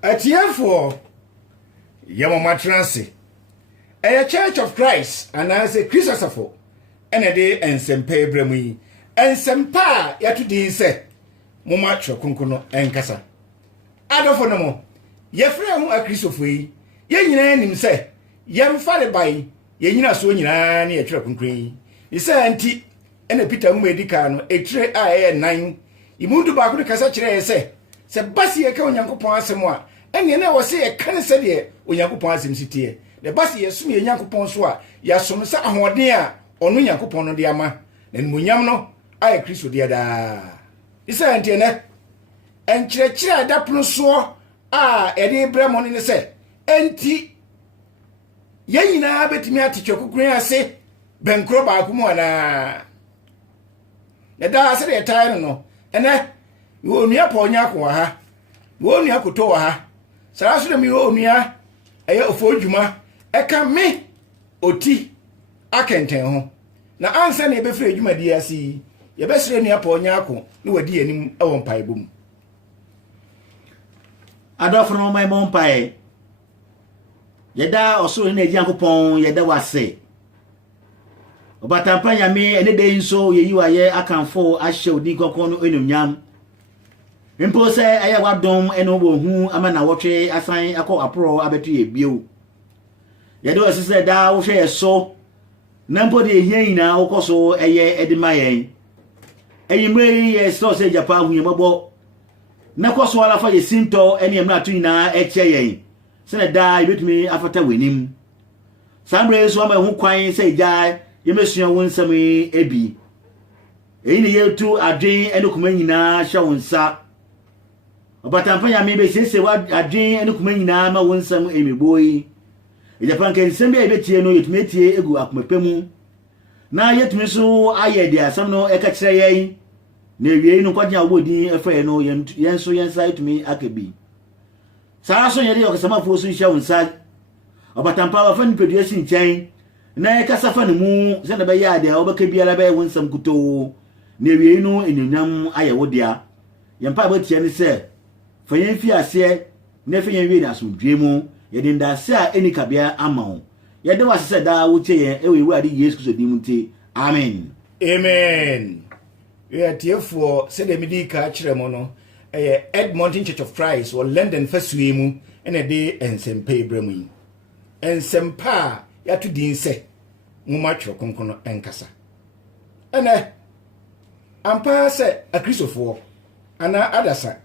Atiafo Yamama Transi a Church of Christ and as a Christosafo and a day and Sempe Bremui and Sempa Yatudi se Mumacho Kunkuno and Kasa. Adofonomo Yefrem a Christophe Yen him say Yam Father by Yenina Sonina near Trapunkri. He said anti and a Peter Medicano a tray I 9 Imundu Baku Casacre say Sebasi a count Yankupon Samoa. And you never say a can say there when Yakupon Sim City. The Bassi assume a Yakupon Swa, Yasumsa Ahodia, or no Yakupon Diama, and Munyamno, I Christo Diada. It's an antenna. And Chira Dapno Swa, Eddie Bramon in the set. Enti Yanina bet me at Chokuria say, Bencroba Kumana. The da said a tire no, and you will near Ponyakoa, you only have to her. Sarasuna mi onia eye ofojuma eka me oti akenten ho na ansa na ebefre adwuma di asi ye besre nua pa onya ako ni wadi anim e won pae bom adofro mai mon pae yeda osoro na ejiankopon yeda wase obatampa nyame ene de nso yeyiwa ye akanfo ahye odi kokon no enumnyam Mpo se aya wadom ene obohu ama na wotwe asan akọ apro abetu ye bio. Yedo asese da wo hwe yeso na mpo de ehia nyina wokoso eye edima yen. Eyimre ye so se japa hu ye mabo. Na koso ala fa ye sinto ene emra to nyina eche yen. Se na da ibetumi afata wenim. Sambre so ama hu kwan se ja ye mesua wonsam ebi. Eyi ne yetu adwen ene kuma nyina hwa wonsa. Obatampa ya mebe sese wa adwen ene kuma nyina ma wonsam emeboyi. Ejapan kan sembe ebetie no yetumetie egu akomapemu. Na yetumi so aye dia asam no eka kire yen. Na ewie no kwagya obodin efa no yenso yensa yetumi akabi. Saa so yede okasama fo so nhya wonsa. Obatampa wa fa nipedua si nchen. Na eka safa ne mu se na be ya dia obaka biara be wonsam kuto. Na ewie no enyam aye wodia. Yempa batie ne se fayen fi ase na fayen wi na asomdwemu yede ndase a enikabia amawo yede wasese da woche ye ewe wadi Yesu Kristo dimunte amen amen we atiefo se de medika kiremo no Edmonton Church of Christ or London fasuemu ene de ensempa ibramu ensempa ya to din se ngoma twro konkono enkasa ene ampa se akristofo ana adasa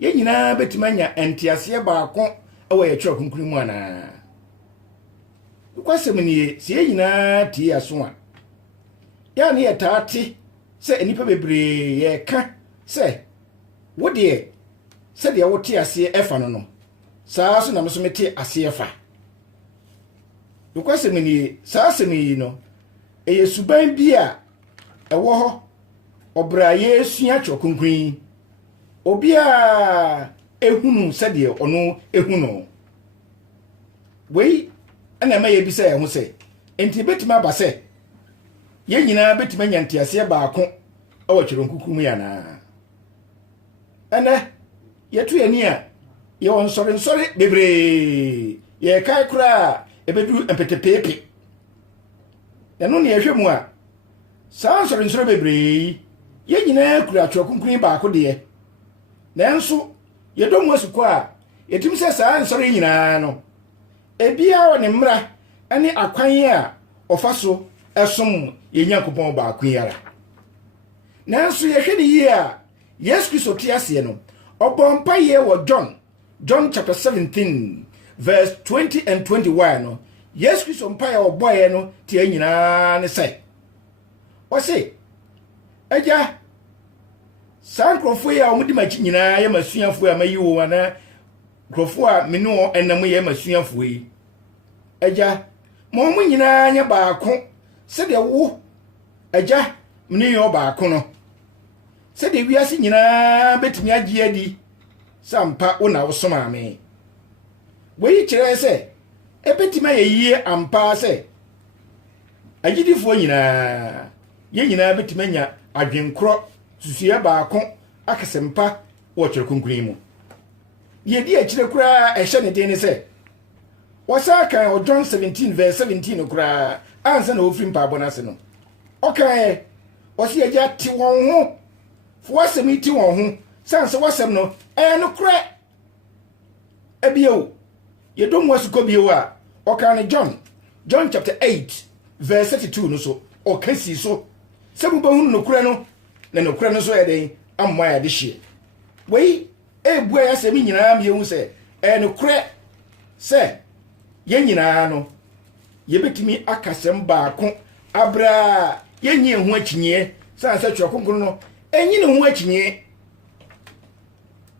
ye nyina betimanya entiase baako ewe ye twro konkuru mu ana kwasem ni se ye nyina tie aso a ya ne ye taate se enipa bebre ye ka se wode se de wote ase efa no saa so na mso mete ase efa kwasem ni saa semi no eye suban bia ewo ho obra ye sua twro konkuru obia ehunu sede ono ehunu wei ana maye bi se ho se enti betima ba se ye nyina betima nyantiase baako awo twro nkukum ya na ana yetu yani a ye won nsore bebre ye kai kura ebedu empetepepe eno ne ehwemu a saa nsore bebre ye nyina kura twro konkuru baako de nanso yedomu asuko a yetim se saa nsore nyina no ebia woni mra ani akwan a ofaso esom yenyankopon baako yara nanso yehwede yi a Yesu Kristo tiase no obompa ye wo John chapter 17 verse 20 and 21 no Yesu Kristo mpa ya oboye no tie nyina ne se wose eja sankrofo ya omudi machi nyina ya masuafo ya mayiwo ana krofo a meno enam ya masuafo yi eja mo nyina anya baako se de wo eja mene yo baako no se de wiase nyina betimi agye adi sampa wona wo soma ame we kire se ebetima yeyie ampa se agidifo nyina ye nyina betimanya adwenkro susua baako akasempa wo twere konkuni mu ye di akire kura ehye ne den ne se wasa kan o John 17 verse 17 kura ansa na ofiri mpa abonase no okay o se agya ti won ho fo wasem ti won ho sanse wasem no no kura ebio ye dom wasu ko bio a o kan John chapter 8 verse 32 no so o kasi so se bu ba hunu no kura no na no kura no so eden amma ya de hye wei ebu ya se mi nyina am ye hu se no kura se ye nyina no ye betimi akasem baako abra ye nyi hu akinye sanse twokonkro no enyi ne hu akinye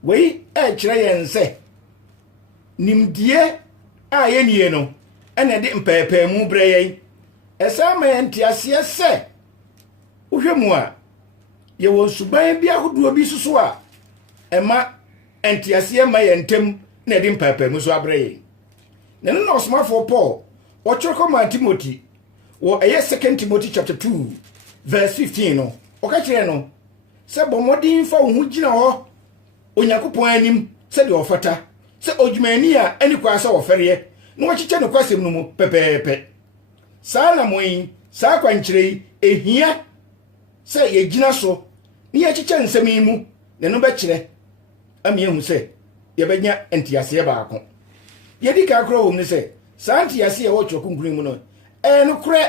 wei kire ye nse nimdie a ye nie no ene de mpepe mu bre ye esa ma entiase se uhwemu a ye wo suban bi ahodo bi susu a ema entiase ma ye ntem na de mpepe mu so abre ye na no osmafo Paul wo choko ma Timothy wo eye 2 Timothy chapter 2 verse 15 no o ka kire no se bomodin fa wo hu gina ho Onyankopon anim se de ofata se odwumani a ani kwa sa wo fere no wo chiche no kwasem no mu pepepe sa na moyi sa kwankire ehia se ye gina so ni ye chiche nsem mu ne no be kire ami ehu se ye benya entiase baako ye di ka kro wo mu se sa entiase ye wo chokunkuru mu no no kure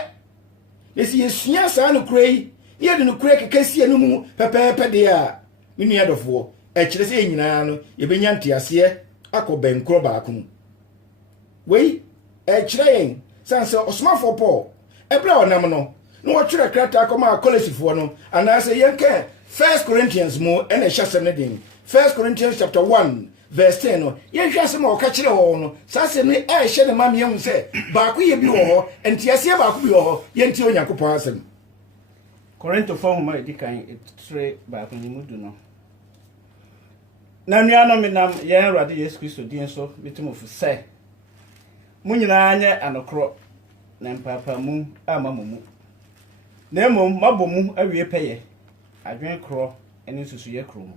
yesi yesua sa no kure ye de no kure kekasi anu mu pepepe de a minu adofo kire se nyina no ye benya entiase akobenkro baako wei kire yen sanse osmafo Paul ebra onam no no wo twere krata akoma kolesifo no anase yenka 1 Corinthians mo ene hyasem ne din 1 Corinthians chapter 1 verse 10 no ye hwasem o ka kire wo no sase ne hye ne mam yem se baako ye bi wo ho entiase baako bi wo ho ye nti Onyankopon asem Korinto fo edikan etre baako ni mudu no na nua no menam ye Awurade Yesu Kristo din so bitimofu se munyina anye anokro na mpapa mu amamumu na emom mabomu awie peye adwen kro ene susuye kro mu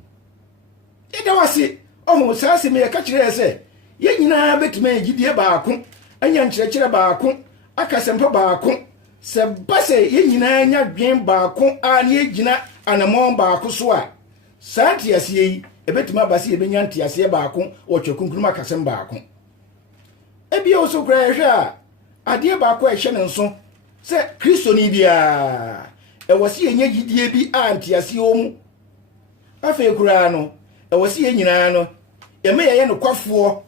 ida wase ohu sase me ka kire se ye nyina betime gidie baako anya nkyerɛkyerɛ baako akasempa baako se base ye nyina anya dwen baako a ne gina anamon baako so a santiase yi ebetime abase ye benya ntiase baako wo twekunkuru akasem baako ebi o so kra hwe a ade baako ehye ne nso se Kristo ni bia wasi enye gidie bi antiase omu afa ekura no wasi enyina no eme ye no kwafo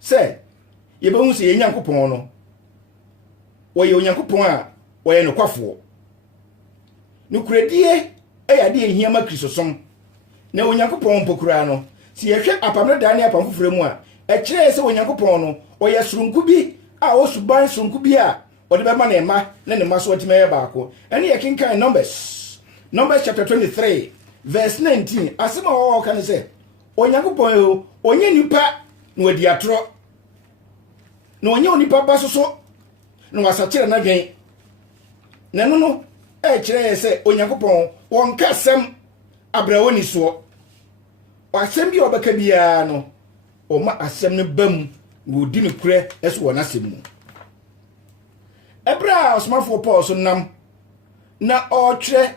se ye be hu se ye Nyankopon no wo ye Onyankopon a wo ye no kwafo no kuradie eyade ehiama Kristo som na Onyankopon mpokura no si ye hwe apamno dane apamfofure mu a kire se Onyankopon no wo ye surunku bi a wo suban surunku bi a odi be ma na ema na ne maso otime baako ene ye kinkan Numbers chapter 23 verse 19 asema wo kan se Onyankopon o onye nipa na wadi atro na onye onipa basoso na wasakire na dwen na no kire se Onyankopon won kasem abrawo ni so wasem bi obaka bia no o ma asem ne bam wo di ne kure eso wona asem mu ebra osmafo Paul so nam na o twere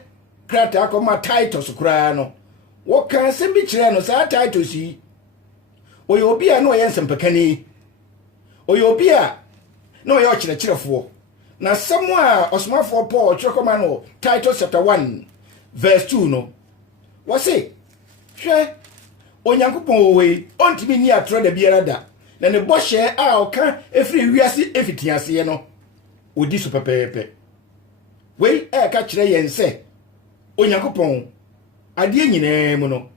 krata akoma Titus kura no wo kan se bi kire no sa Titus yi oyo obi a no ye nsempakani oyo obi a no ye o kyerɛkyerɛfo na samu a osmafo Paul twere koma no Titus chapter 1 verse 2 no wo se hwɛ Onyankopɔn we ontimi ni atro da biara da na ne bɔhye a oka efiri wiase efitiase no odi so pepepe we ka kire yen se Onyankopɔn ade nyina mu no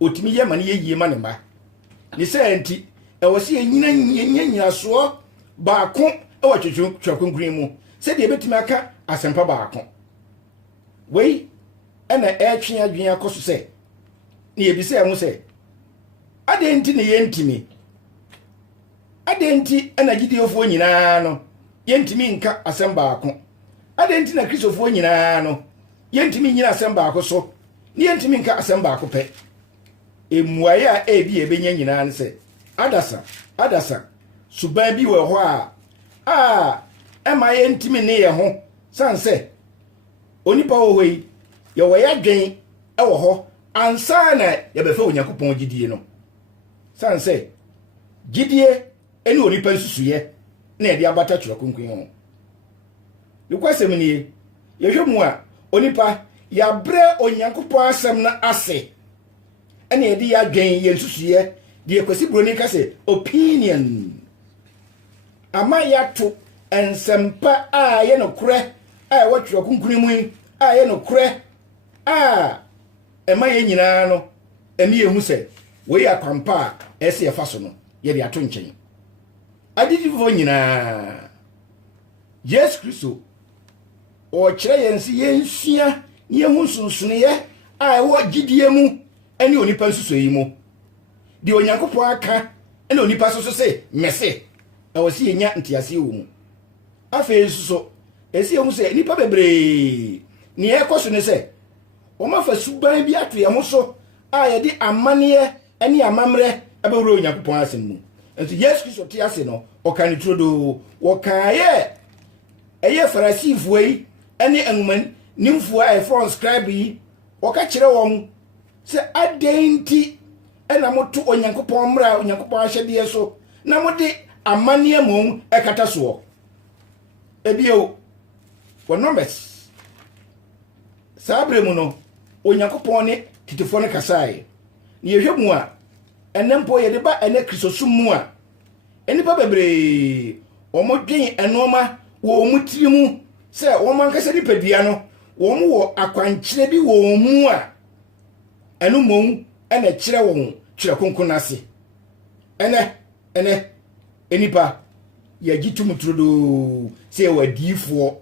otimi ye mane ye yie ma ne ba ne se enti wo se nyina so baako e wo twetwekwankran mu se de betimi aka asempa baako we na twe adwen akoso se ne ye bi se ho se adenti ne yentimi adenti na gidiofo nyina no yentimi nka asem baako adenti na kristofo nyina no yentimi nyina asem baako so ne yentimi nka asem baako pe emuaye a ebi ebenya nyina ne se adasa suban bi we ho a ema ye ntimi ne ye ho sanse onipa wo hoi ye wo ya dwen e wo ho ansa na ye be fa Onyankopɔn gidie no sanse gidie eni onipa nsusuye na ye de abata twere kunkun ho yukwasem ni ye hwemu a onipa ya bre Onyankopɔn asem na ase ene ye de ya dwen ye nsusuye de kwasi broni ka se opinion ama ya to ensempa a ye no kure a watwe kunkuni mu a ye no kure a ema ye nyina no emi ehu se we akwampa ese ye faso no ye de ato nchen adidi vo nyina Yesu Kristo o kire yensi yensua ye hu sunsunye a wo gidie mu ene onipa nsuso yi mu di Onyankopɔn aka ene onipa so se mese e wo se yenya ntiase wo mu afa so esi hu se nipa bebre ni ekoso ne se o ma fa suban bi ato ye ho so a ye di amane ene amamre abawro Onyankopɔn asem mu enti Yesu Kristo ti ase no o kan trodo wo kan ye eye farasifo yi ene enman nimfo a from scribe yi o ka kire won se adenti ena moto Onyankopɔn mra Onyankopɔn ahyede so na mode amane mom ekata so ebio for numbers sabre mu no Onyankopɔn ne titifo ne kasae ne yehwemu a enempo ye de ba ene Kristosum mu a enipa bebre omodwen enoma wo omutiri mu se wo mankasa ni padua no wo mu wo akwankyere bi wo mu a enu mom ene kire wo kire konkon ase ene enipa ya gitumutrudo se wadifo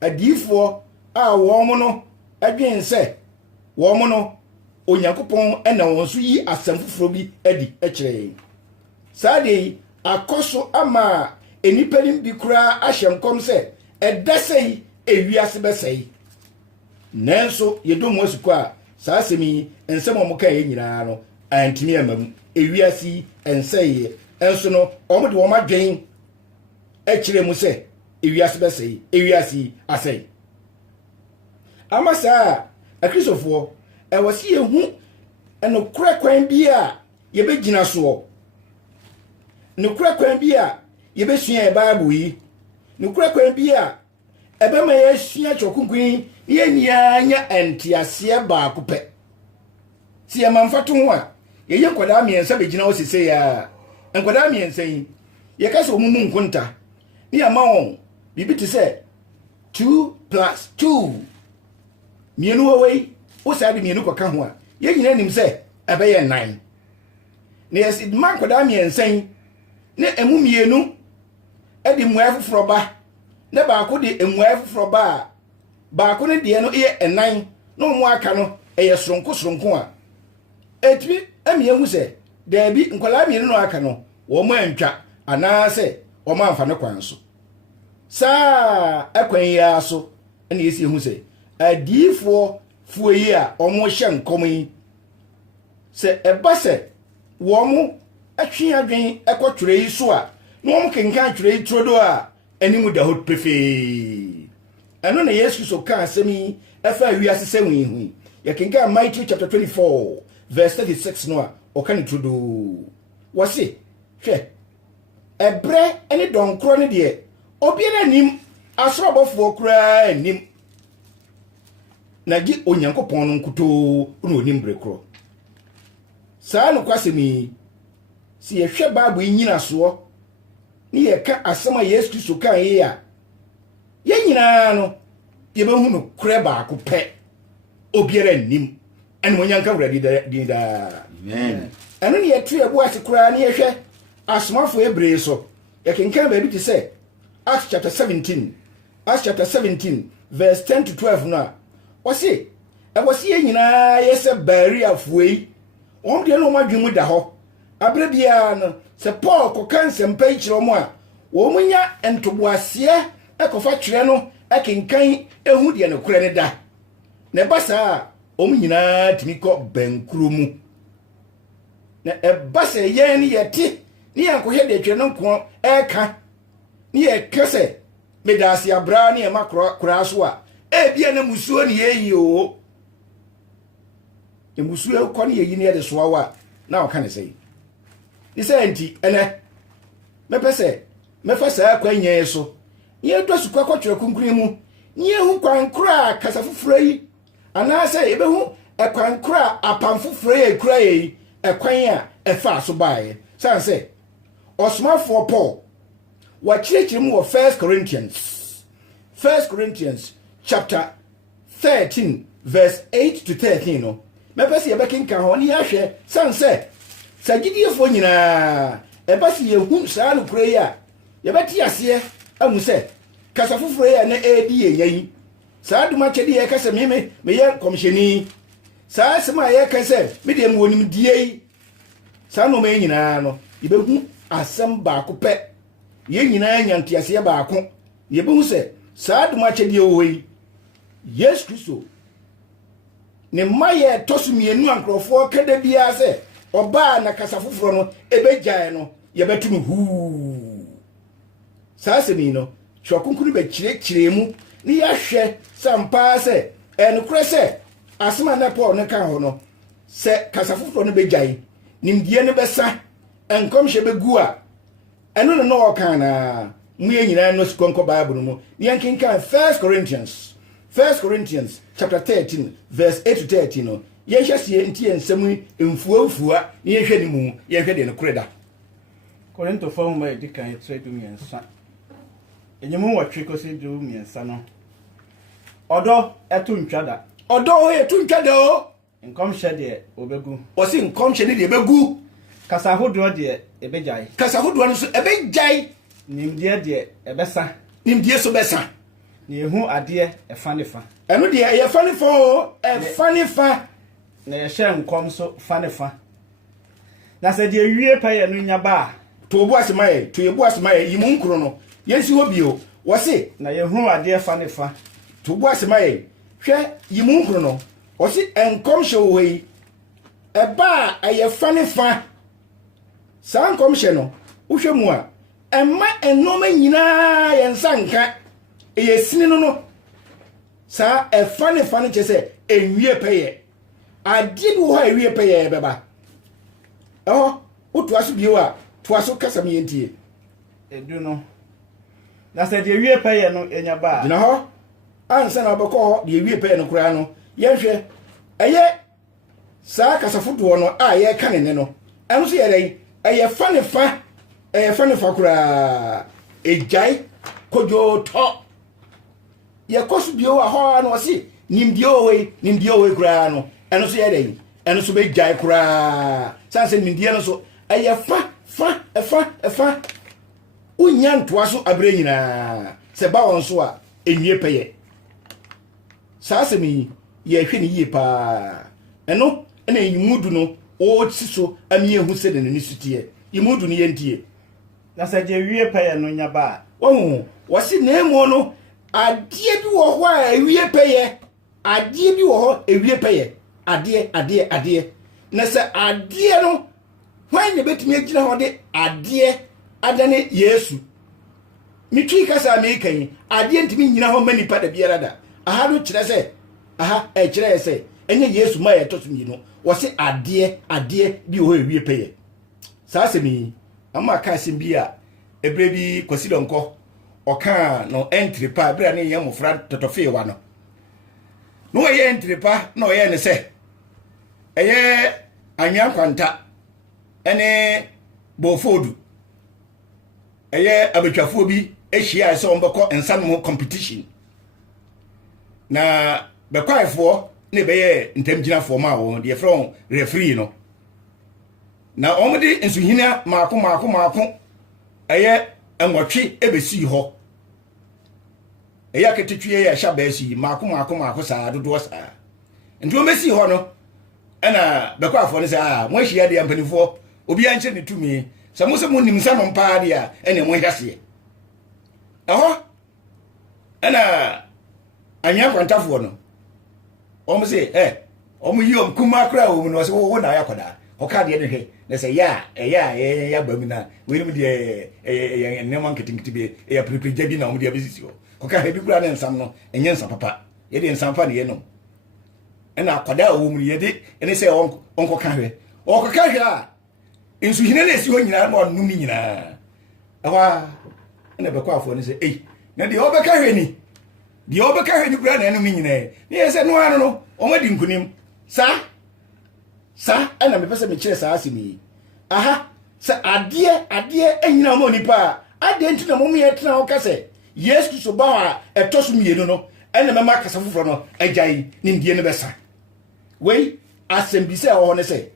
adifo a wo mu no adwen se wo mu no Onyankopɔn ena won so yi asem foforo bi adi akire sade akoso ama enipa nim bi kura ahyemkom se edasei ewiase besei nanso yedom wasuko a saa semi ensem omuka ye nyina no antimi amam ewiase ensei enso no omde wo madwen akire mu se ewiase besei ewiase asei amasa akristofo ewasi ehu eno kura kwan bi a ye begina so no kura kwan bi a ye besua e Bible yi no kura kwan bi a ebe ma ye sua chokunkun ye nianya entiase ba ko pe si e manfato ho a ye ye kwada miensa begina o sese ya enkwada miensa yi ye ka se omumu nkunta ni ama won bibi ti se 2 + 2 mienu wei o sa de mienu kwaka ho a ye nyina nim se ebe ye 9 ne yes man kwada miensa yi ne emu mienu e di mu afufro ba ne ba ko di emu afufro ba ba ko ne de no ye 9 no mu aka no e ye soronko a etwi emi ehu se da bi nkwala mienu no aka no wo mu antwa ana se wo ma amfa ne kwan so sa akwan ya so ene yesi ehu se adifo fuoyi a omo hye nkom yi se eba se wo mu atwe adwen ekotwere yi so a no wo kenkan twere yi trodo a enimu da hot pefe eno na Yesu so ka asemi efa wi asese wi hu ya kenkan Matthew chapter 24 verse 36 no a o kan trodo wose hwe ebre eni donkro ne de obi na nim asorobofo kura nim na gi Onyankopɔn no nkuto no onim brekro saa no kwasemi si ye hwe Bible nyina so ni ye ka asema Yesu Kristo kan ye ya ye nyina no ye behu no kure ba ko pe obiara nim en mo nyanka wradi da amen eno ne ye tu ebu asekura ne ye hwe asomafo ebre so ye kenkan ba bi ti say Acts chapter 17 verse 10 to 12 na wose e wose ye nyina ye se Berea fuei won de no madwemu da ho abre bia no se Paul ko kanse mpa ikiro mo a wo munya entoboase ekofa twere no ekenkan ehu de ne kure ne da ne basa nyina timi ko bankuru mu na eba se yen ni yete ni yankohye de twe no nko eka ni ekese medasi abra ni e makra so a ebia na musuo ni yeyi o e musuo ko ni yeyi ni e de so wa na o ka ne sei ni se enti ene me pese me fa sa akwa nyen so ni e do su kwa kwatwere kunkun mu ni ehu kwankura kasafufura yi ana se ebehu ekwankura apamfufura yi kura yi ekwan a efa so baaye san se osmafo Paul wa chirichiri mu 1 Corinthians chapter 13 verse 8 to 13 no me pese yebekinka ho ni ahwe san se sagidifo nyina ebasi yehu saa no kura yi a yebeti ase amu se kasafufura ya na edi yenyi saa duma chedi ye kase me ye komsheni saa sema ye kase me de mu onim die saa no me nyina no yebehu asem ba ko pe ye nyina nyantiase ba ko yebehu se saa duma chedi oyi Yesu Kristo ne maye tosumienu ankrofo kada bia se oba na kasafufura no ebegyae no yebetu no hu saa semi no chokunkuru be chire mu ni yahwe sampa se enukure se asema na Paul ne kan ho no se kasafufo no begyae nimdie ne besa enkomhye begu a eno no no kan na mu yenyina no sikonko Bible mu ni yankinkan 1 Corinthians chapter 13 verse 8 to 13 no yehyesie ntie nsem mfuamfua ni yehwe ni mu yehwe de no koreda Korinto fa mu edikan etredu miensa enyemu watwe kosi du miensa no odo etu ntwada odo etu ntwada o nkomhye de obegu osi nkomhye ne de ebegu kasa hodo de ebejai kasa hodo no so ebejai nimdie de ebesa nimdie so besa na ehu ade efanefa eno de efanefa o efanefa na yehye nkom so fanefa na se de wie paye no nya ba to obu asemaye to yebu asemaye yimu nkro no yensi hobio wose na yehu ade fanefa to obu asemaye hwe yimu nkro no wose enkomhye oyi eba ayefanefa sa enkomhye no uhwe mu a emma enoma nyina yensanka eyesini no sa efanefa no chese enwie paye ade bi ho ewie paye beba otu aso bio a to aso kasa me yentie edu no na se de wie paye no enya ba gina ho ansa na obekọ ho de wie paye no kura no yehwe eye sa kasa fodo no a ye ka ne no eno so ye dai eye fanefa kura ejai kojo to ye kosu bio a ho na osi nimdio we kura no eno so ye dai eno so be jai kura sanse nimdie no so eye fa unya ntoa so abre nyina se ba won so a enwie peye saasemi ye hwe ni yie pa eno ena yimudu no o siso ami ehu se de ne sutie yimudu ni yentie na se je wie peye no nya ba wo wose na emu no adie bi wo ho a ewie peye adie bi wo ho ewie peye adie na se adie no hwan ne betumi agina ho de adie adane Yesu mitwi kasa me kan adie ntimi nyina ho manipa da biara da aha no kire se aha e kire se enye Yesu ma ye tosumi no wose adie bi ho ewie peye saasemi ama ka sim bi a ebre bi kwasi donko oka no entry pa bra ne ye mofra totofe wa no ye entry pa no ye ne se eye anwa kwanta ene bofodu eye abetwafo bi ehia se on beko ensanom competition na bekwaifo ne beye ntamgyinafo ma wo de from referee no na omudi ensuhina maako eye enwotwe ebesi ho eye aketetwe ya hya baasi maako saa dodo saa nti o mesi ho no ana bekwafo ne sa mo hia de ampanifo obi anche ne tumi samose mo nimsa no mpa de a ene mo hwase ana anya kwantafo no omo se omo yi om kuma kra wo no se wo na yakoda oka de ne na say ya ba mi na we ni de ne man ketingiti be ya prepare bi na mo de abisisi ho oka he bi kura ne nsam no enye nsam papa ye de nsam fa ne ye no ena akwada wo mu ye de ene say onko ka hwe okoka hwe a ensu hine na esi ho nyina ma onum ni nyina awa ena be kwa afo ne say na de obeka hwe ni de obeka hwe ni kura na enum ni nyina ne ye say no ano no omadi nkunim sa ana me pese me kire sa asimi aha sa ade enyina mo nipa ade ntina mo me yetna o kase yesu so ba wa etoso mienu no ene me makasa foforo no agai nimdie ne besa wei asem bi se o ne se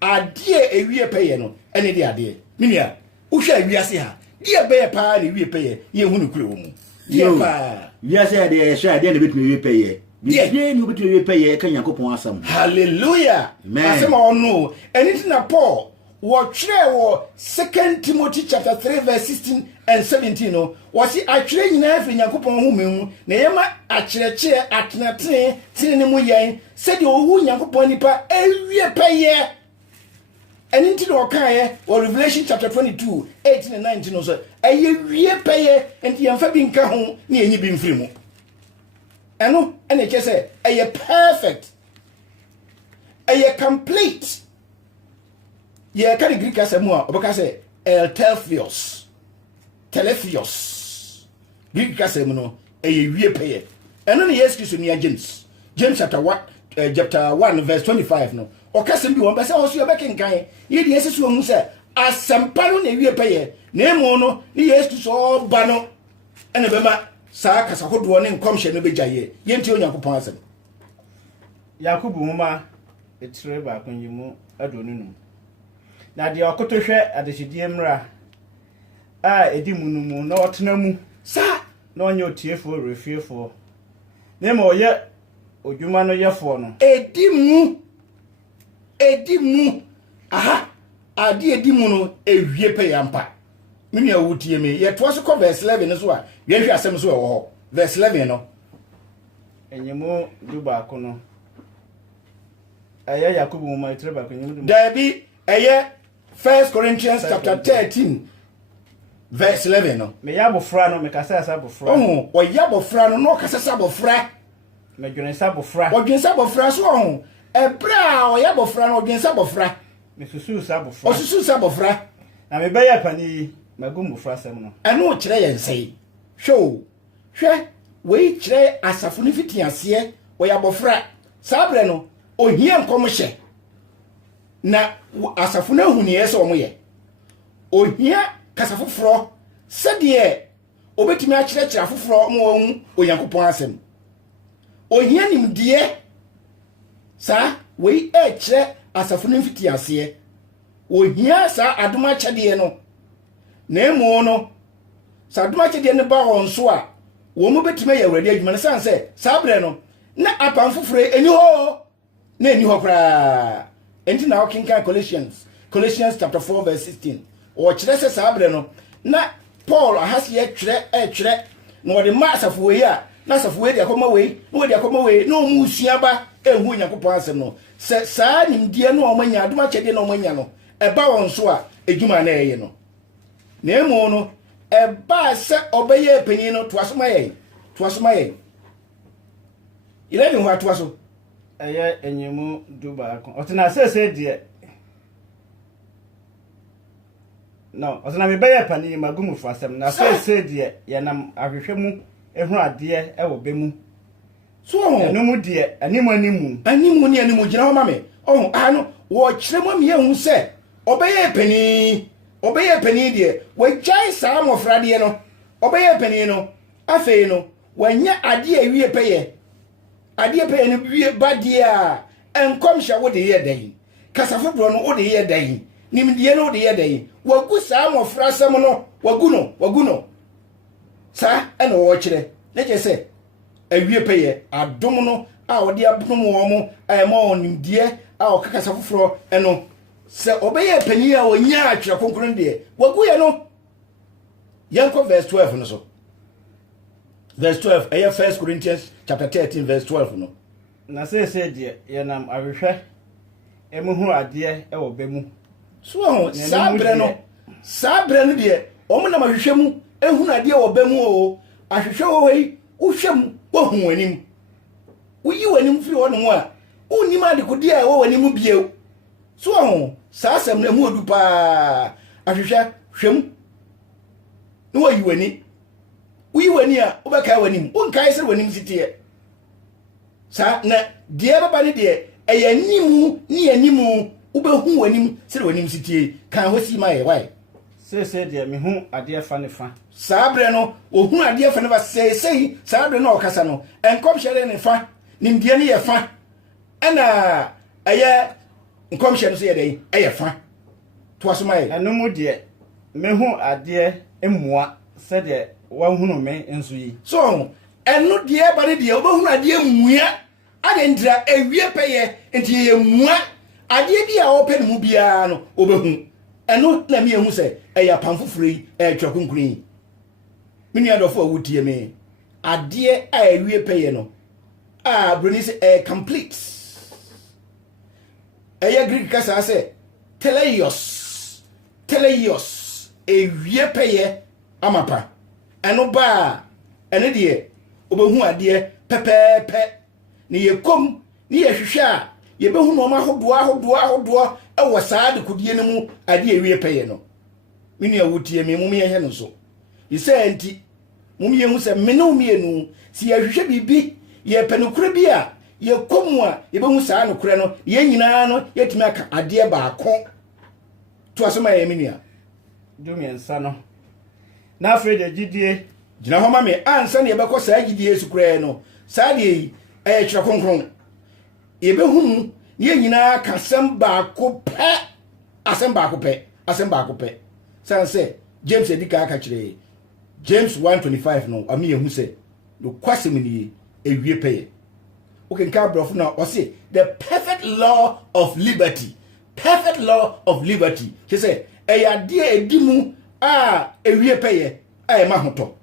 ade ewie peye no ene de ade minia wo hwa awiase ha die be pa na ewie peye ye hunu kure wo mu die pa wiase ade hwa ade na betumi ewie peye die ni obetu ewie peye kan yakopon asam hallelujah asem onu anything na Paul what wo 2 Timothy chapter 3 verse 16 and 17 no was he atwere nyina afi yakopon ho memu na yema akyerɛkyerɛ atenate tene ne mu yen sɛ de owu yakopon nipa ewie peye anything no kae or Revelation chapter 22 18 and 19 no so ewie peye enti yemfa bi nka ho na enyi bi mfiri mu eno ene che say eye perfect eye complete ye ka the Greek asemu a obeka say telephios Greek asemu no eye wie peye eno ne Yesu Kristo ni James chapter 1 verse 25 no okasem bi won be say oso ye bekenkan ye de Yesu so hu say asempa no na wie peye na emu no ni Yesu Kristo ba no ene be ma saa kasa hodo ne nkomhye no bejaye yenti onyankopon asem Yakubu homa etire ba konyimu adonunum na de okotohwe adehidie mra a edi munumu na otena mu sa na onye otiefo refiefo ne ma oye odwuma no yefo no edi mu aha ade edi mu no ewie pe yampa mini awutie me ye to so ko verse 11 so a ye hwe asem so wo ho verse 11 no enyemo duba ko no aya Yakubu mu maitre ba ko nyemo dabi aya 1 Corinthians chapter 13 verse 11 no me ya bofra no me kasa asa bofra o ya bofra no kasa sa bofra me dwene sa bofra o dwene sa bofra so o ebra o ya bofra no o dwene sa bofra me susu sa bofra o susu sa bofra na me baya pani magum bofra sem no eno o kire yen sei show hwe we kire asafo ni fitiase o ya bofra sabre no o hie nkom hye na asafo na hu ne yese o mo ye o hie kasafoforo sede obetimi a kire afoforo mo hu Onyankopon asem o hie nimdie sa we kire asafo ni fitiase o hie sa adoma kyede no na emu no sa adoma kyede ne ba won so a wo mo betime ya awrade adwuma ne sanse sabre no na apan foforo eni ho na eni ho kra enti na okinka Colossians chapter 4 verse 16 o kire se sabre no na Paul ahase kire na wo de ma asafo we a na asafo we de akoma we na wo de akoma we na o mu suaba ehu Onyankopon asem no se saa nimdie no o manya adoma kyede no o manya no eba won so a edwuma na eye no na emu no eba se obeye panyin no to asoma ye ile bi ho atoaso eye enyemu duba ko otena sese de no otena me baya pani magum fasem na sese de ye nam ahwehwemu ehunu ade ewo bemu so enu mu de animu ni animu gina ho mame ano wo kire mo me ehun se obeye pani de we jai sa amofra de no obeye pani no afei no wanya ade awie peye no wie badie a enkom hya wo de ye dan kasafo bro no wo de ye dan nimdie no wo de ye dan wagu sa amofra sam no wagu no sa ena wo kire ne je se awie peye adom no a wo de abnom wo mo ma onimdie a o kasafo fro eno se obeye pani a onya atwere konkron de wagu ye no yanko verse 12 no so verse 12 aya 1 Corinthians chapter 13 verse 12 no na sese de ye nam ahwehwe emu ade e wo ba mu so ho sabre no de o na mahwehwe mu ehunu ade wo ba mu o ahwehwe wo wei wo hwem wo hu anim wo yi wanim firi wo no a unim ade kodi a wo wanim bie so ho saasem na mu odu pa ahwehwe hwem no wo yi wani wo yi wani a wo ba kai wanim wo nkai sere wanim sitie sa na de baba ne de eyanimu ni animu wo be hu wanim sere wanim sitie kan ho si ma ye why se de me hu ade fa ne fa sabre no o hu ade fa ne ba sei sabre no okasa no enkom hye ne fa nimdie ne ye fa ana aye nkom hye no so ye dey eye fa to aso mai anu mu de me hu ade emua se de wa hu no me enso yi so enu de ba ne de wo be hu ade emua ade ndra ewie peye enti ye mua ade bi a wo pe ne mu bia no wo be hu enu na me ehu se eya pamfofuri twakunkuni mini adofo awutie me ade a ewie peye no broni se complete eya Greek kasa se teleios ewie peye amapa enu ba ene de obehu ade pepepe ni yekom ni yehwehwe a yebehu no ma hodo ewo saade kodie ne mu ade ewie peye no mini awutie me mum ye he no so ise enti mum ye hu se me no mienu si yehwehwe bibi ye penukure bi a ye komu a yebehu saa no kure no ye nyina no yetimi aka ade baako to asoma ye minia dumi ensa no na afre de gidie gina ho ma me ansa ne yebekọ saa gidie su kure no saa de kyerɛ konkron yebehu ye nyina ka asem baako pɛ san se James edika aka kyerɛ James 1:25 no ami yehu se no kwasem ni ewie pɛye okay nka brofo na o se the perfect law of liberty he say eyade edimu a ewie pɛye a ema hoto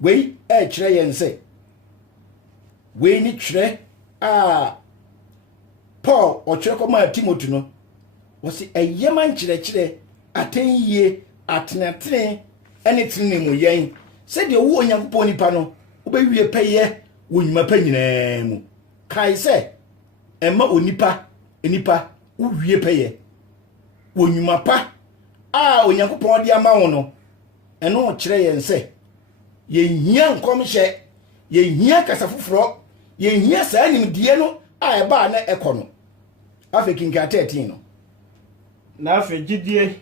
wei kyerɛ yen se wei ni kyerɛ Paul o kyerɛ ko ma Timothy no wo se eyema nkyerɛ atenye atenatene ene tene mu yen se de wo Onyankopɔn nipa no wo be wie pɛye wo nyuma pa nyina mu kai se emma onipa wo wie pɛye wo nyuma pa Onyankopɔn de ama wo no eno o kyerɛ yen se ye hia nkomhye ye hia kasafoforo ye hia saa nimdie no eba na ekono afeki nka 13 no na afe gidie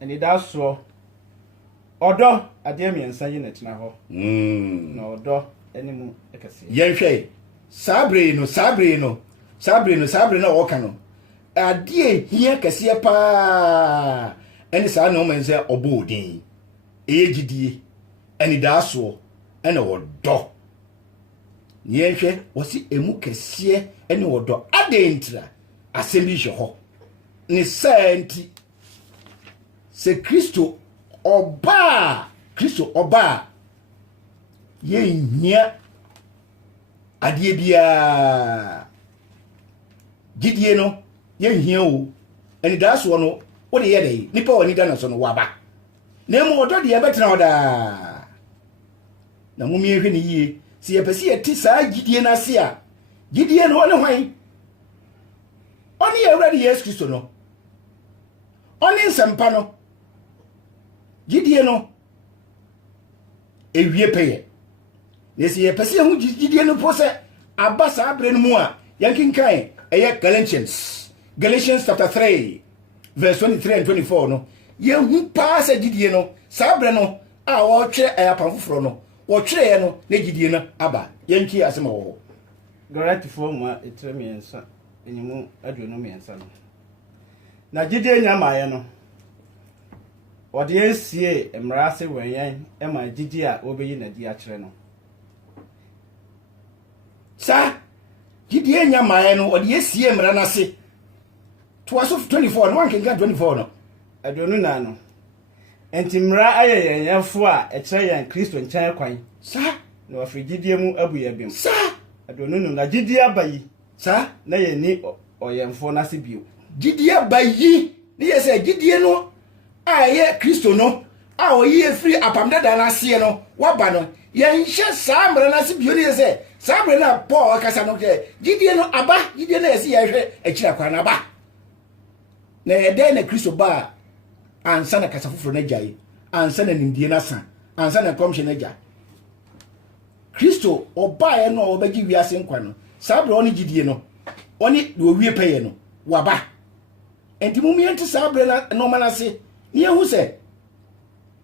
eni da so odo ade miensa yi na tena ho na odo eni mu ekase yenhwe sabre no wo ka no ade hia kase pa eni saa no man say obodin gidie eni da so eni odo yenhwe wosi emu kase eni odo adentra asembi hwe ni senti se Kristo oba ye hia adie bia gidie no ye hia o eni da so no wo de ye dey nipa woni da na so no waba na mu odo de ye betra oda na mu mi ehwe ni yie si ye pese ye ti saa gidie na se a gidie no ne hwan oni ye ready Yesu Kristo no oni nsempa no gidie no ewie peye nesi ye pese hu gidie no po se abasa abre no mu a yankinkan eye Galatians chapter 3 verse 23 and 24 no ye hu pa se gidie no sa abre no a wo twe ayapamfoforo no wo twe no na gidie no aba yanki asema wo Galatians mu etremiensa enimu aduonu miensa no na gidie nyamaye no ode esie emrase wenyan ema gidie a obeyi na di akere no sa gidie nyamaye no ode esie emra na se to aso 24 no wankenka 24 no aduonu na no entimra ayeyenyanfo a ekere yan Kristo nkyan kwan sa na wafri gidie mu abuye bim sa aduonu no na gidie abayi sa na ye ni oyemfo na se bio gidie bayi ne yese gidie no aye Kristo no a oyi efiri apamdada na ase no waba no yenhye saamre na se bio ne yese saamre na Paul akasa no ke gidie no aba gidie na yese yehwe akira kwa na ba na yede na Kristo ba ansa na kasa foforo na gyae ansa na nimdie na sa ansa na komhye na gya Kristo oba ye no obagi wiase nkwa no saamre oni gidie no oni de owie peye no waba enti mumienti saamre na no manase ne hu se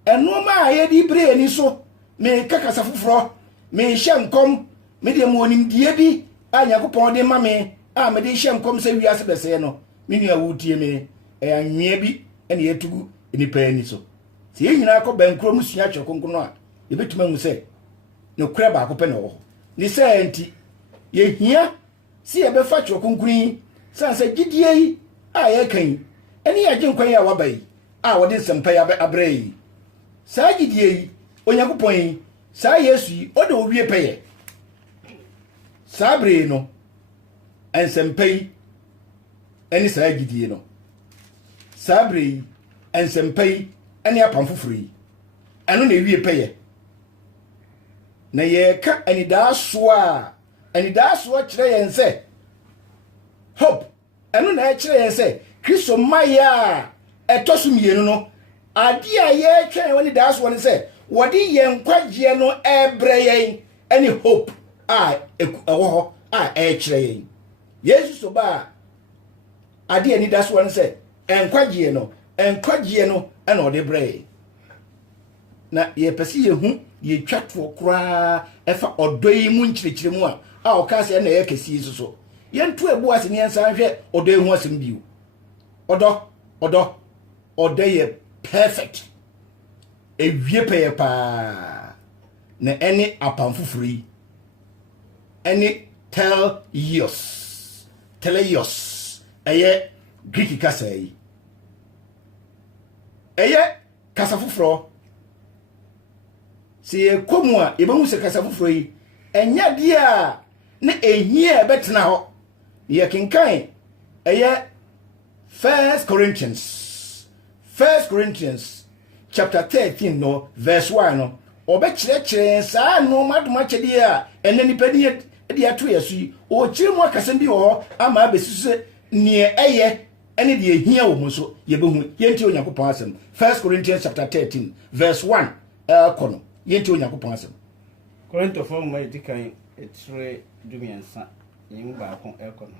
enoma aye di bre ni so me kakasa foforo me hye nkom me de mo nimdie bi anyakopon de ma me a me de hye nkom se wiase bese no me nua wutie me anwea bi ene yetugu enipa ani so se yenyina akọ bankro musua chokonkono a yebetuma mu se no kura ba akọ pe na wo ni se enti yehia si yebefa chokonkuni sanse gidie yi a ye kan eni yaje nkwan ya wabai a wode nsempa ya abrei saa gidie yi Onyankopon yi saa Yesu yi ode owie peye saa bre no ensempa yi eni saa gidie no sabre ensempai ene apam fofori eno na ewie peye na ye ka anidaso a kire yen se hope eno na kire yen se Kristo maya etosumienu no ade a ye twen woni daso ne se wodi yen kwagye no ebre yen ene hope a ewo ho a kire yen Yesu so ba ade ani daso ne se enkwagye no ena ode bre na ye pese ye hu ye twato kura efa odoyi mu nkyirikyiri mu a oka se na ye kesi so ye nto ebu ase ne ensa hwe odoyi hu asem biu odo ye perfect ewie peye pa na eni apamfufuri eni teleios eye Greek kasa yi eye kasa fufuro se komu a yebehu se kasa fufuro yi enya dia na ehia betena ho ye kenkan eye 1 Corinthians chapter 13 no verse 1 no obekire saa no maduma chede a enani pani de ato yesu o kire mu akasem bi ho ama abesuse nie eye ene de ehia wo mu so yebehu yenti Onyankopon asem 1 Corinthians chapter 13 verse 1 kono yenti Onyankopon asem Korinto fo ma edikan etre dumiansa yin ba kon ekono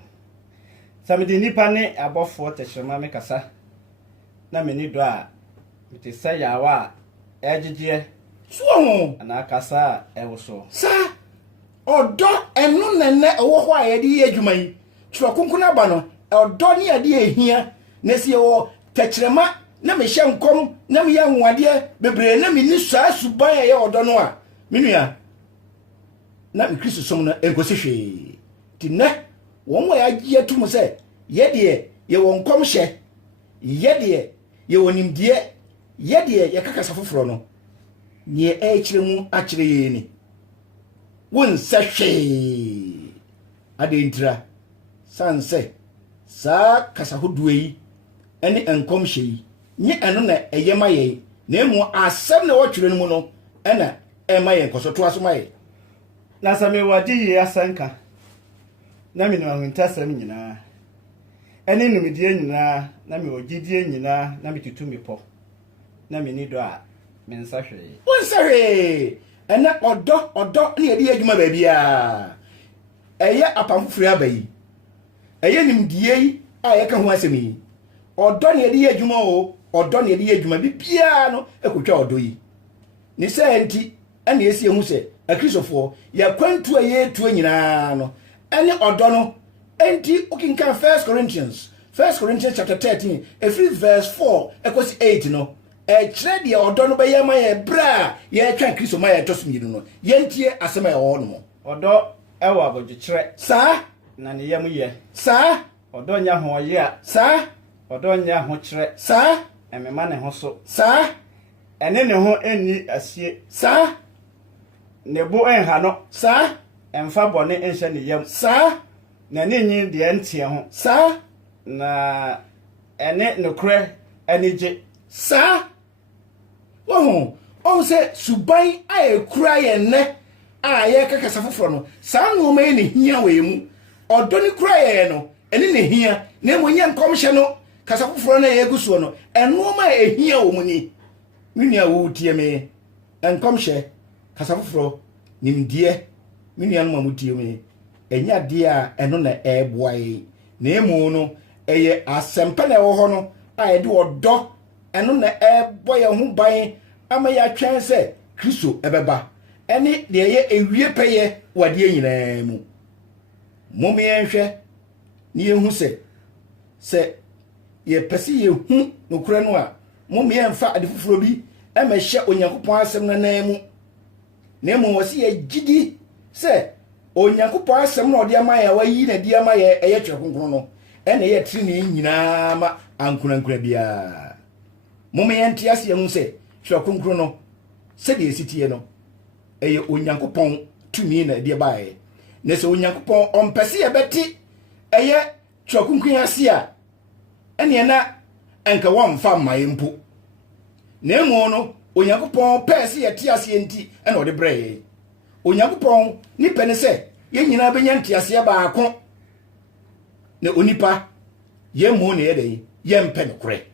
samedi nipa ne abofo techema me kasa na meni do a mete sayawa ejije so ana kasa ewoso sa odo enu nene owo ho a ye de adwuma yi twa konkuna ba no odo ne ade ehia na sie wo techema na me hye nkom na me ya nwade bebre na me ni saa suban ye odo no a menua na Kristo som na enkosi hwe ti ne won wa ya gie tum se ye de ye won kom hye ye de ye wonimdie ye de ye kakasa foforo no nie kire mu akire ye ni won sa hwe ade ntira sanse sa kasa hoduwe yi ene enkom hye yi nye eno na eyema ye na emu asem na wotwere no mu no ena ema ye nkosoto asoma ye na same wadi ye asanka na me no ahuntasam nyina ene numidie nyina na me ogidie nyina na me tutumi po na me ni do a me nsa hwe wonsa hwe ene odo ne yedi adwuma ba bia eye apamfufuri abayi eye nimdie yi a ye ka ho asem yi odo ne yedi adwuma o odo ne yedi adwuma bi bia no ekotwa odo yi ni se enti ene esi ehu se akrisofo ya kwantu aye tu nyina no ene odo no enti ukinka 1 Corinthians chapter 13 every verse 4 equals 8 no kire de odo no be yema ye bra ye twa kristo ma ye tosumi no yentie asema ye wo no odo ewa abogikire sa na ne yam ye sa odo nya ho ye a sa odo nya ho kire sa emema ne ho so sa ene ne ho eni asie sa ne bo enha no sa emfa bone enhye ne yam sa na ne nyi de ntie ho sa na ene nokre ene je sa oh on se suban a ekura ye ne a ye kakasa foforo no sa no ma ne hia we mu odo ne kura ye no ene ne hia na mo nya nkomhye no kasa foforo na ye gusuo no eno ma ehia wo mu ni minia wo tie me nkomhye kasa foforo nimdie minia no ma mu tie me enya de a eno na eboae na emu no eye asempa na wo ho no a ye de odo eno na eboye ho ban ama ya twen se Kristo ebeba ene de ye ewie peye wade nyina mu momme yenhwe ni yehu se ye pese ye hu nokura no a momme yenfa ade fufuro bi emehye onyankopon asem na namu na emu wose ye gidi se onyankopon asem na ode ama ya wayi na di ama ye eye twekonkron no ene ye trini nyina ma ankunankura bia momme yente ase yehu se twekonkron no se de esitie no eye onyankopon tumi na de baaye na se onyankopon ompese ye beti eye twekonkron ase a ene na enka wonfa maye mpo na emu no onyankopon pese ye ti ase enti ene ode breye onyankopon ni pene se ye nyina benya ntiase baako na onipa ye mu na ye de ye mpe no kore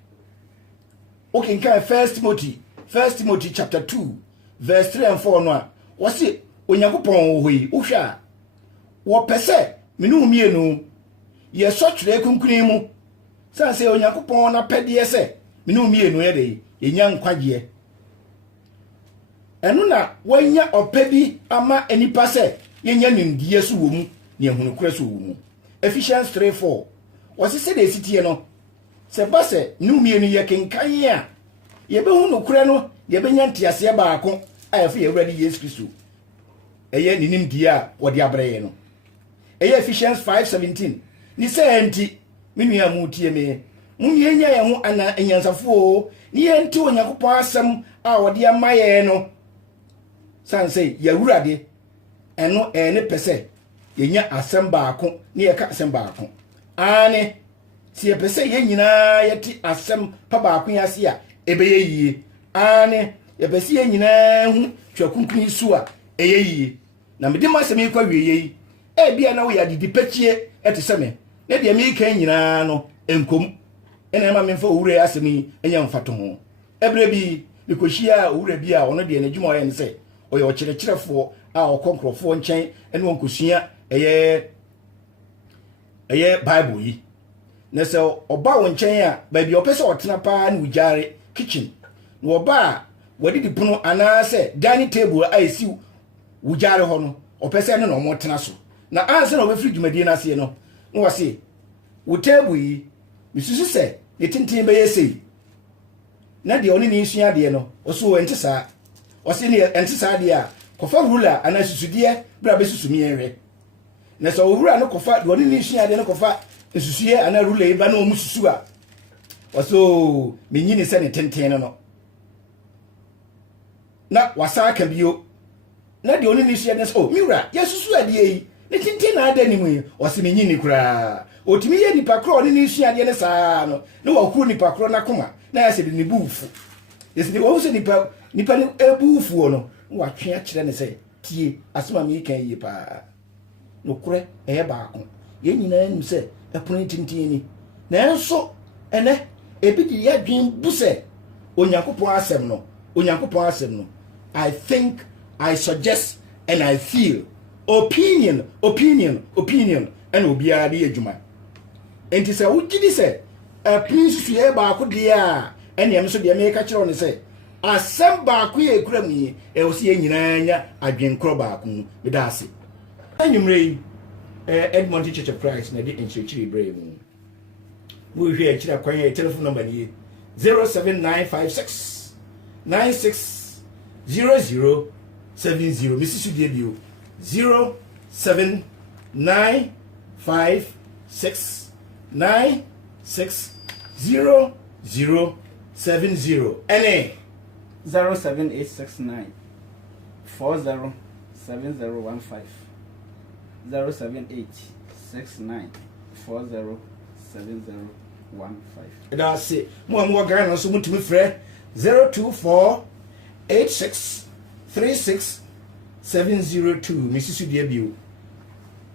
okay nka 1 Timothy chapter 2 verse 3 and 4 no a wose onyankopon hoyi uhwa wo pese menu mienu ye so twere kunkuni mu sanse onyankopon na pede se menu mienu ye de ye nya nkwagye enu na wanya opebi ama enipa se ye nya nimdie so wo mu ne ehunu kura so wo mu Ephesians 3:4 wose se de sitie no se ba se nu mienu ye kenkan ya ye be hu no kura no ye be nya ntiase baako ayefa ye wura di Yesu Kristo eye ni nimdie a wode abreye no eye Ephesians 5:17 ni se enti menu ya mu tie me munye nya ye ho ana enyansafo ni ye nti onyankopon asem a wode amaye no sanse ya wurade eno ene pese ye nya asem baako ni ye ka asem baako ane si ye pese ye nyina ye ti asem pa baako ya se a ebe ye yie ane ye pese ye nyina hu twakunkun su a eye yie na mede masem yi kwa wie yi e bia na wo ya didi pechie eteseme na de mi kan nyina no enkom ena ma memfa owure asem yi enya mfato ho ebre bi likohia owure bi a ono de na dwuma ye ne se oye okyerɛkyerɛfo a okonkrofo nkyɛn ene wonkosua eye bible yi na se oba wo nkyɛn a ba bi opese otena pa na ujare kitchen na oba wadi di pono ana se dining table a esi ujare ho no opese ne no mo tena so na anse na obefiri dwumadie na se no no wase wo table yi misusu se ne tintin be yesei na de oni ni sua de no oso ente saa wase ne ente saa de a kofa ruler ana susudie bra be susumi enwe na so ruler no kofa de oni ni sua de no kofa susudie ana ruler e ba na omu susu a waso menyini se ne tintin no na wasa ka bio na de oni ni sua de so miura ya susu ade yi ne tintin na ada ni mu wase menyini kura otimi ye nipa kro oni ni sua de ne saa no na wakuru nipa kro na koma na ya se de ni bufu yesi ni wo se nipa ni ebufu no wa twe a kire ne se tie asema mi kan yi pa no kure e baako ye nyina nim se epono tintin ni na enso ene ebi di ya dwen bu se onyankopon asem no I think, I suggest and I feel opinion and obia de adwuma enti se wo gidi se prince su e baako de a ene em so de me ka kire ne se asem baako ye kura mu e wo se ye nyina nya adwenkro baako me da ase anwumre Edmond Church Price na de enchechiri brave mu hwe a kira kwan ye telephone number ni 07956 960070 Mrs. Debut 07956 960070 NA 07869 407015 07869 That's it. More Ghana, so much to me, Fred 024-8636-702. Mrs. Debut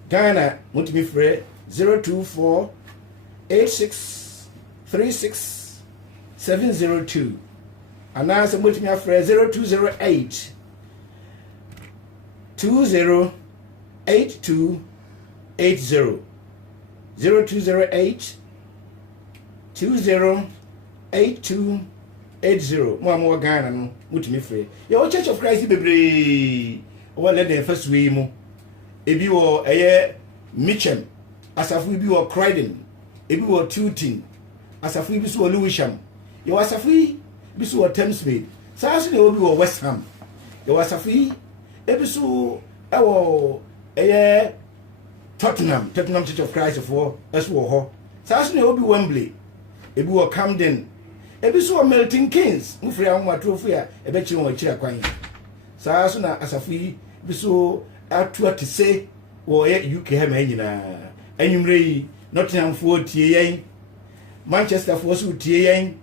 Ghana, much to me, Fred 024-8636-702. And now, some much to me, Fred 0208 208280 0208 208280. More Ghana no mutimi free. Your Church of Christ bebre o let them first way mu. Ebi wo eye Mitchem asafu bi wo Croydon, ebi wo Tooting, asafu bi so Lewisham. Your asafu bi so Thamesmead. Saso ne obi wo West Ham. Your asafu ebi so ewo eye Tottenham Church of Christ for as wo ho. Saso ne obi Wembley. Ebi wo Camden, ebi so Milton Keynes, mufre anwa trofi a ebe chi won chira kwan. Saa so na asafu yi bi so atu atise wo ye UK ha ma nyina. Anwumre yi Nottingham fo tie yen, Manchester fo so tie yen,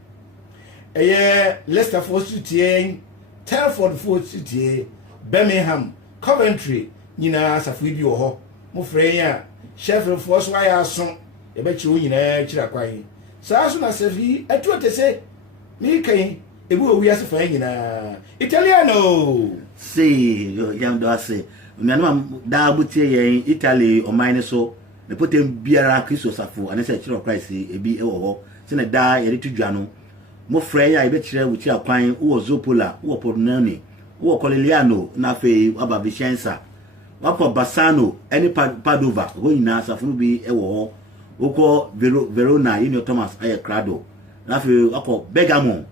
Leicester fo so tie yen, Telford fo so tie, Birmingham, Coventry nyina asafu bi wo ho. Mufre ya Sheffield fo so aya so ebe chi wo nyina chira kwan. Sasu na sefi etu otese mi kan ebu owi asefa nyina Italiano see yam do ase nanu da butie yen Italy o mine so ne potem biara Kristo safo ane se Church of Christ ebi ewo ho se na da yere tudwa no mo frɛ ya ebe kire wuti akwan wo Zopola wo Pordenone wo Coleliano na fe aba Vicenza wako Bassano eni Padova ho nyina safo bi ewo ho woko Verona Inyo Thomas aye Crado nafe wako Bergamo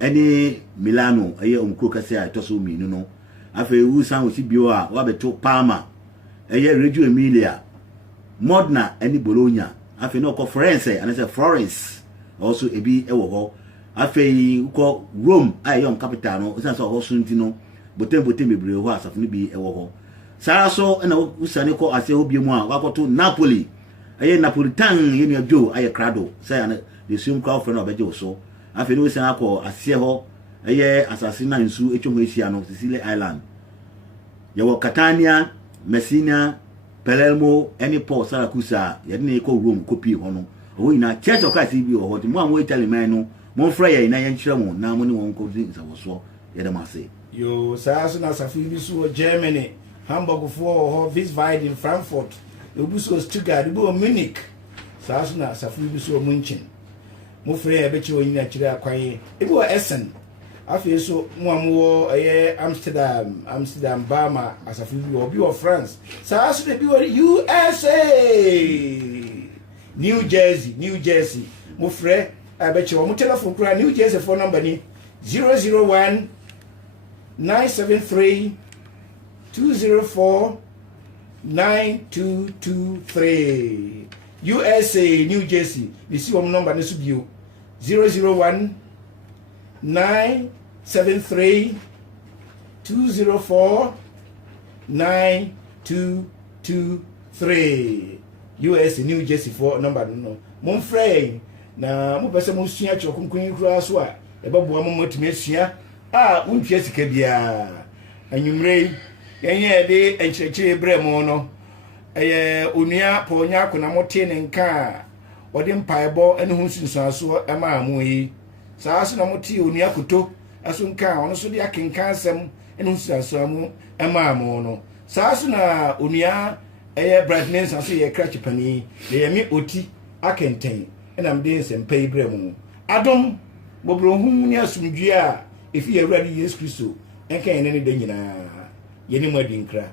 eni Milano aye omkro kase a toso minu no afe wusan osi bio a wabeto Parma aye Reggio Emilia Modena eni Bologna afe no ko Florence also ebi ewo ho afe ko Rome aye on capital no usan so ho sunti no botem bebre ho asafo no bi ewo ho saa so na usane ko ase obi mu a wakoto Napoli aye Napolitan yenu adwo aye Crado say an the same crowd friend obeje so afi no san akọ asie ho aye asasina nsu etwo hwehia no Sicily Island yawo Catania, Messina, Palermo, any Port Saracusa yede ne ko Rome copy ho no o ina Church of Christ bi ho ti mo an wo Italy man no mo fra ye na ye nkyere mo na mo ne won ko din sawoso yede ma say yo sasu na safi bi so Germany Hamburg for Wiesbaden Frankfurt Obuso Stuttgart, Bo Munich, Sasuna, Safi so Munchen. Mufre, I bet you in a chira quay. Ebo Essen. I feel so more Amsterdam, Bama, as a few of France. Sasu the USA, New Jersey. Mufre, I bet you on telephone cry New Jersey phone number 001 973 204 9223 USA New Jersey. You see one number this you 001 973 204 9223 USA New Jersey for number no. Mon frère na mo pese mo sua chokunkun kura so a e babo mo motime sua untua sika bia anwumrei yenye de enchechire bremo no onua ponya kona mote ne nka ode mpaebo ene hu sunsuaso ema amu yi saa so na mote onua koto aso nka ono so de akenka asem ene hu sunsuaso amu ema amu no saa so na onua brightness aso ye crash pani de yemi oti akenten ena mde nsempei bremo adom bobro hu ni asumdua efi Awurade Yesu Kristo enka ene ne de nyina yeni mwadi nkra